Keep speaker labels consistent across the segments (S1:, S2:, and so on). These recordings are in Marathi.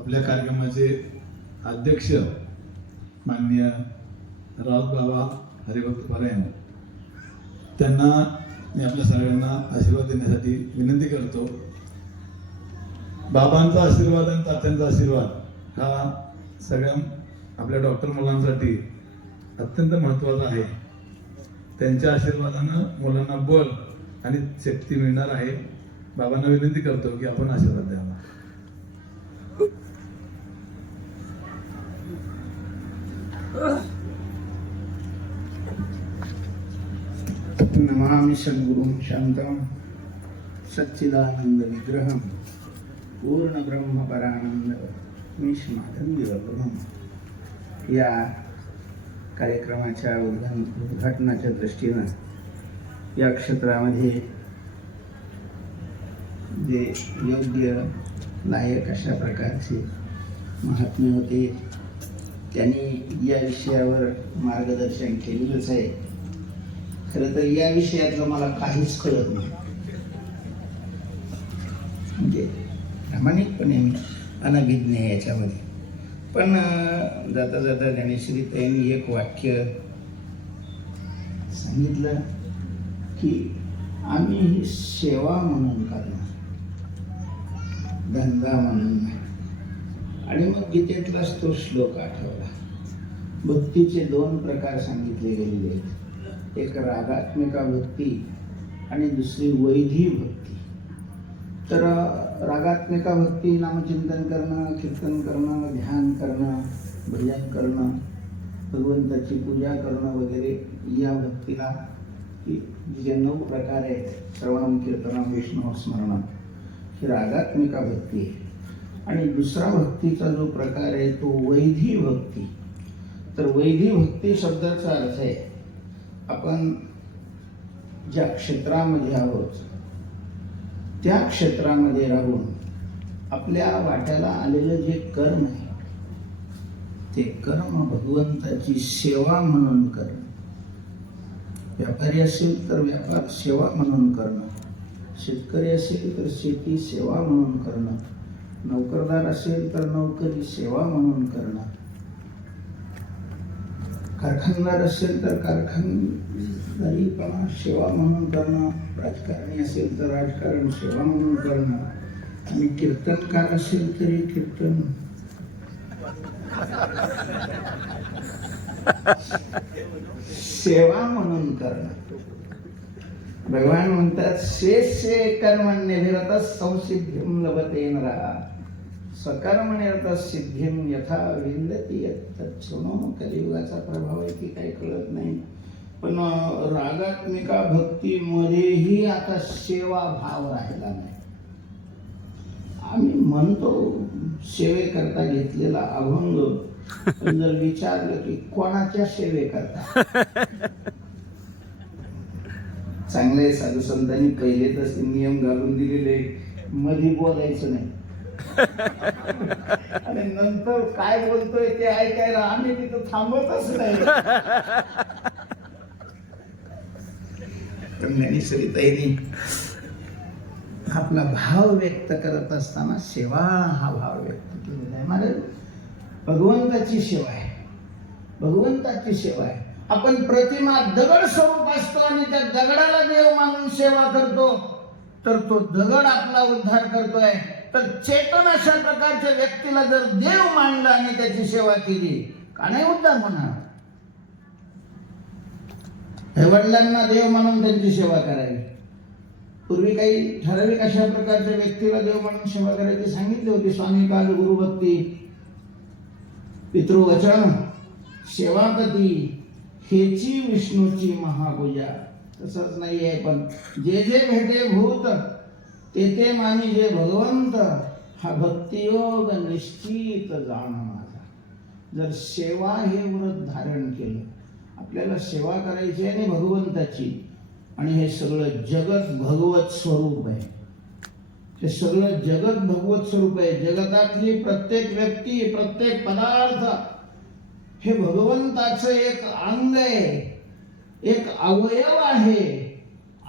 S1: आपल्या कार्यक्रमाचे अध्यक्ष माननीय राऊत बाबा हरिभक्त परायण. त्यांना मी आपल्या सगळ्यांना आशीर्वाद देण्यासाठी विनंती करतो. बाबांचा आशीर्वाद आणि तात्यांचा आशीर्वाद हा सगळ्या आपल्या डॉक्टर मुलांसाठी अत्यंत महत्त्वाचा आहे. त्यांच्या आशीर्वादानं मुलांना बल आणि शक्ती मिळणार आहे. बाबांना विनंती करतो की आपण आशीर्वाद द्यावा.
S2: नमामि सद्गुरुं शान्तं सच्चिदानन्दविग्रहं विग्रहं पूर्णब्रह्मपरानंद या कार्यक्रमाच्या उद्घान उद्घाटनाच्या दृष्टीनं या क्षेत्रामध्ये जे योग्य लायक अशा प्रकारचे महात्मे होते त्यांनी या विषयावर मार्गदर्शन केलेलंच आहे. खरं तर या विषयातलं मला काहीच कळत नाही. म्हणजे प्रामाणिकपणे मी अनभिज्ञ आहे याच्यामध्ये. पण जाता जाता ज्ञानेश्वरी एक वाक्य सांगितलं की आम्ही ही सेवा म्हणून करणार. धंदा म्हणून आणि मग गीतेतलाच तो श्लोक आठवला. भक्तीचे दोन प्रकार सांगितले गेलेले आहेत. एक रागात्मिका भक्ती आणि दुसरी वैधी भक्ती तर रागात्मिका भक्ती नामचिंतन करणं कीर्तन करणं ध्यान करणं भजन करणं भगवंताची पूजा करणं वगैरे या भक्तीला जे नऊ प्रकार आहेत श्रवणम कीर्तनम विष्णू स्मरणम ही रागात्मिका भक्ती आहे. आणि दुसरा भक्तीचा जो प्रकार आहे तो वैधी भक्ती तर वैधी भक्ती शब्दाचा अर्थ आहे आपण ज्या क्षेत्रामध्ये आहोत त्या क्षेत्रामध्ये राहून आपल्या वाट्याला आलेलं जे कर्म आहे ते कर्म भगवंताची सेवा म्हणून करणं. व्यापारी असेल तर व्यापार सेवा म्हणून करणं. शेतकरी असेल तर शेती सेवा म्हणून करणं. नोकरदार असेल तर नोकरी सेवा म्हणून करणं. कारखानदार असेल तर कारखानदारीपणा सेवा म्हणून करणं राजकारणी असेल तर राजकारण सेवा म्हणून करणं आणि कीर्तनकार असेल तरी कीर्तन. सेवा म्हणून करणं. भगवान म्हणतात शेषे कर्म निभिरत संसिद्धी लभते राहा. स्वकर्म सिद्धीम यथा विंदती तत्सुनो कलियुगाचा प्रभाव आहे की काही कळत नाही. पण रागात्मिका भक्तीमध्येही आता सेवा भाव राहिला नाही. आम्ही म्हणतो सेवेकरता घेतलेला अभंग जर विचारलं की कोणाच्या सेवेकरता? चांगले साधू संतांनी पहिले तसे नियम घालून दिलेले मध्ये बोलायचं नाही. आणि नंतर काय बोलतोय ते ऐकायला आम्ही तिथं थांबतच नाही. पण आपला भाव व्यक्त करत असताना सेवा हा भाव व्यक्त केलेला आहे. महाराज भगवंताची सेवा आहे. भगवंताची सेवा आहे. आपण प्रतिमा दगड स्वरूप असतो आणि त्या दगडाला देव मानून सेवा करतो तर तो दगड आपला उद्धार करतोय. तर चेतन अशा प्रकारच्या व्यक्तीला जर देव मानला आणि त्याची सेवा केली का नाही उद्धार होणार? हे वडिलांना देव मानून त्यांची सेवा करावी. पूर्वी काही ठराविक अशा प्रकारच्या व्यक्तीला देव मानून सेवा करायची सांगितली होती स्वामी काल गुरुभक्ती पितृवचन सेवापती हेची विष्णूची महापूजा. तसंच नाही आहे पण जे जे भेटे भूत तेथे माने मानी जे भगवंत हा भक्तियोग निश्चित जाण माझा जर सेवा हे व्रत धारण केलं आपल्याला सेवा करायची आहे आणि भगवंताची आणि हे सगळं जगत भगवत स्वरूप आहे. हे सगळं जगत भगवत स्वरूप आहे. जगतातली प्रत्येक व्यक्ती प्रत्येक पदार्थ हे भगवंताचं एक अंग आहे. एक अवयव आहे.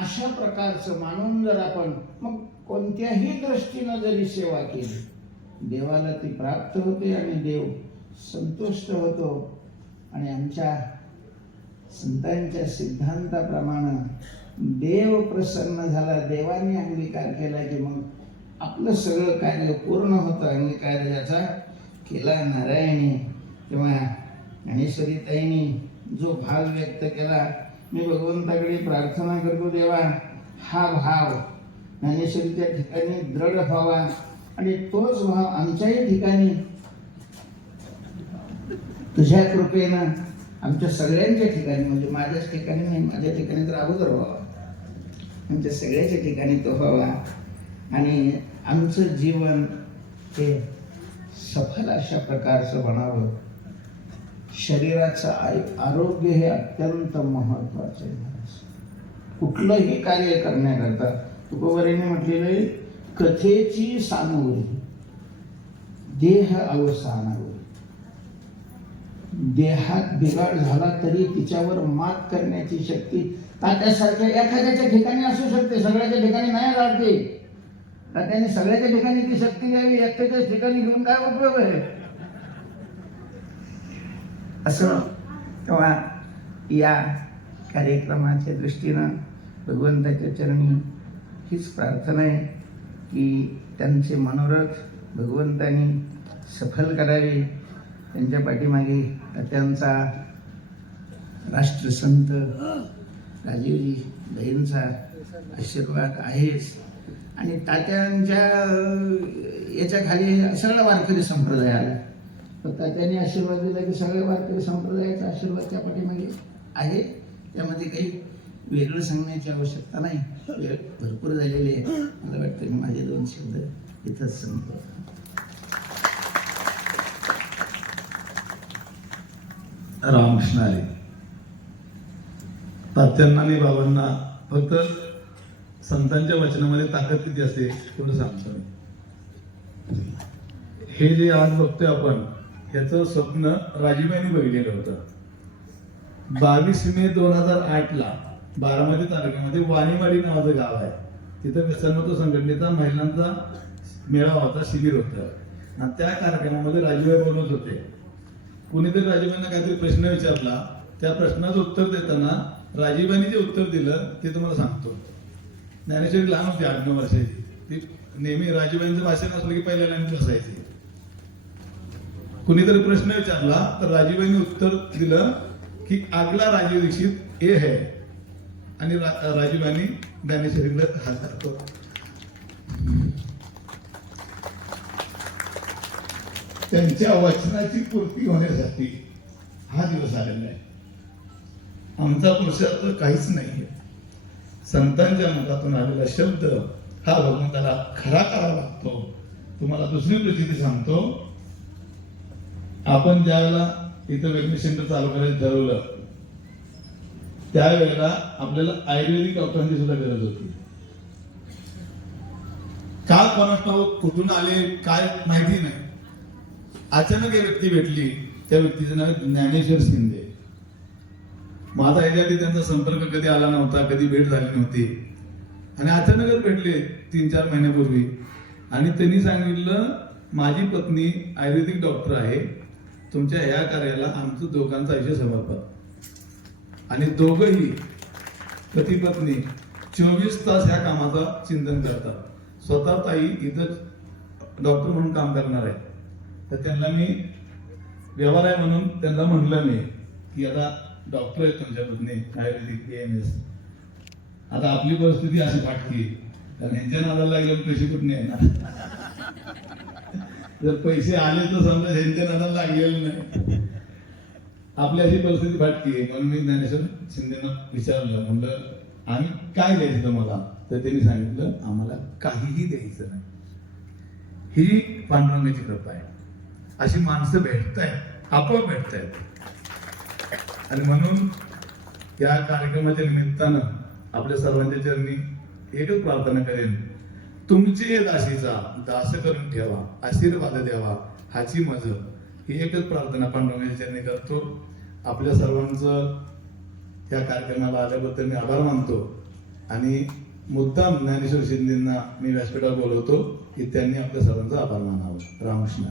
S2: अशा प्रकारचं मानून जर आपण मग कोणत्याही दृष्टीनं जरी सेवा केली देवाला ती प्राप्त होते आणि देव संतुष्ट होतो. आणि आमच्या संतांच्या सिद्धांताप्रमाणे देव प्रसन्न झाला देवाने अंगीकार केला की मग आपलं सगळं कार्य पूर्ण होतं. अंगीकार ज्याचा केला नारायणी किंवा ज्ञानेश्वरीताईनी जो भाव व्यक्त केला मी भगवंताकडे प्रार्थना करतो देवा हा भाव ज्ञानेश्वरीच्या ठिकाणी दृढ व्हावा. आणि तोच भाव आमच्याही ठिकाणी. तुझ्या कृपेनं आमच्या सगळ्यांच्या ठिकाणी म्हणजे माझ्याच ठिकाणी नाही माझ्या ठिकाणी तर अगोदर व्हावा. आमच्या सगळ्याच्या ठिकाणी तो व्हावा. आणि आमचं जीवन हे सफल अशा प्रकारचं बनावं शरीराचं आय- आरोग्य हे अत्यंत महत्त्वाचं आहे. कुठलंही कार्य करण्याकरता तुकोबरीने म्हटलेलं कथेची सानुवरी. देह अवसानावर. देहात बिघाड झाला तरी तिच्यावर मात करण्याची शक्ती तात्यासारख्या एखाद्याच्या ठिकाणी असू शकते सगळ्याच्या ठिकाणी नाही राहते तात्याने सगळ्याच्या ठिकाणी ती शक्ती द्यावी एकट्याच्याच ठिकाणी घेऊन काय उपयोग आहे? असं तेव्हा या कार्यक्रमाच्या दृष्टीनं भगवंताच्या चरणी हीच प्रार्थना आहे की त्यांचे मनोरथ भगवंतांनी सफल करावे. त्यांच्या पाठीमागे त्यांचा राष्ट्रसंत राजीवजी दहींचा आशीर्वाद आहेच. आणि तात्यांच्या याच्याखाली याच्या खाली सगळा वारकरी संप्रदाय आला तर तात्याने आशीर्वाद दिला की सगळ्या वारकरी संप्रदायाचा आशीर्वाद त्या पाठीमागे आहे. त्यामध्ये काही वेगळं सांगण्याची आवश्यकता नाही. वेळ भरपूर झालेली आहे. मला वाटतं मी माझे दोन शब्द इथंच संपतो
S1: रामकृष्ण आले तात्यांना आणि बाबांना फक्त संतांच्या वचनामध्ये ताकद किती असते तेवढं सांगतो हे जे आज बघतोय आपण ह्याचं स्वप्न राजीबाईंनी बघितलेलं होतं. बावीस मे दोन हजार आठ ला बारामती तालुक्यामध्ये वाणीवाडी नावाचं गाव आहे. तिथं व्यसनमुक्त संघटनेचा महिलांचा मेळावा होता शिबिर होतं. आणि त्या कार्यक्रमामध्ये राजीबाई बोलत होते. कुणीतरी राजीबाईंना काहीतरी प्रश्न विचारला. त्या प्रश्नाचं उत्तर देताना राजीबाईंनी जे उत्तर दिलं ते तुम्हाला सांगतो. ज्ञानेश्वरी लहान होती आठ नऊ वर्षाची. ती नेहमी राजीबाईंचं भाषण असलं की पहिल्या लाईन बसायची. कुणीतरी प्रश्न विचारला तर राजीबाईंनी उत्तर दिलं की आगला राजीव दीक्षित ए है. आणि रा- आणि ज्ञानेश्वरीकडे हात दाखवला. त्यांच्या वचनाची पूर्ती होण्यासाठी हा दिवस आलेला आहे. आमचा पुरुषार्थ काहीच नाही संतांच्या मतातून आलेला शब्द हा भगवंताला खरा करावा लागतो. तुम्हाला दुसरी प्रसिद्धी सांगतो. आपण ज्यावेळेला इथं वेगळी सेंटर चालू करायचं ठरवलं त्यावेळेला आपल्याला आयुर्वेदिक डॉक्टरांची सुद्धा गरज होती. का कोणास कुठून आले काय माहिती नाही. अचानक एक व्यक्ती भेटली त्या व्यक्तीचं नाव ज्ञानेश्वर शिंदे. माझा याच्यासाठी त्यांचा संपर्क कधी आला नव्हता कधी भेट झाली नव्हती. आणि अचानकच भेटले तीन चार महिन्यापूर्वी. आणि त्यांनी सांगितलं माझी पत्नी आयुर्वेदिक डॉक्टर आहे. तुमच्या ह्या कार्याला आमचं दोघांचं आयुष्य समर्पण. आणि दोघंही पती पत्नी चोवीस तास ह्या कामाचा चिंतन करतात. स्वतः ताई इथं डॉक्टर म्हणून काम करणार आहे. तर त्यांना मी व्यवहार आहे म्हणून त्यांना म्हणलं मी की आता डॉक्टर आहेत तुमच्या पत्नी आयुर्वेदिक एम एस आता आपली परिस्थिती अशी फाटकी कारण ह्यांच्या नादाला लागल्यावर पैसे कुठे येणार? जर पैसे आले तर समजा ह्यांच्या नादाला लागलेले नाही. आपली अशी परिस्थिती फाटकी आहे म्हणून मी ज्ञानेश्वर शिंदेना विचारलं म्हणलं आम्ही काय द्यायचं तुम्हाला? तर त्यांनी सांगितलं आम्हाला काहीही द्यायचं नाही. ही पांडुरंगाची कृपा आहे. अशी माणसं भेटत आहेत आपोआप भेटत आहेत आणि म्हणून या कार्यक्रमाच्या निमित्तानं आपल्या सर्वांच्या चरणी एकच प्रार्थना करेन. तुमची या दासीचा दास करून ठेवा आशीर्वाद द्यावा हाची मज. ही एकच प्रार्थना पांडुरंगाच्या चरणी करतो. आपल्या सर्वांचं या कार्यक्रमाला आल्याबद्दल मी आभार मानतो. आणि मुद्दाम ज्ञानेश्वर शिंदेंना मी व्यासपीठावर बोलवतो की त्यांनी आपल्या सर्वांचा आभार मानावा. रामकृष्ण.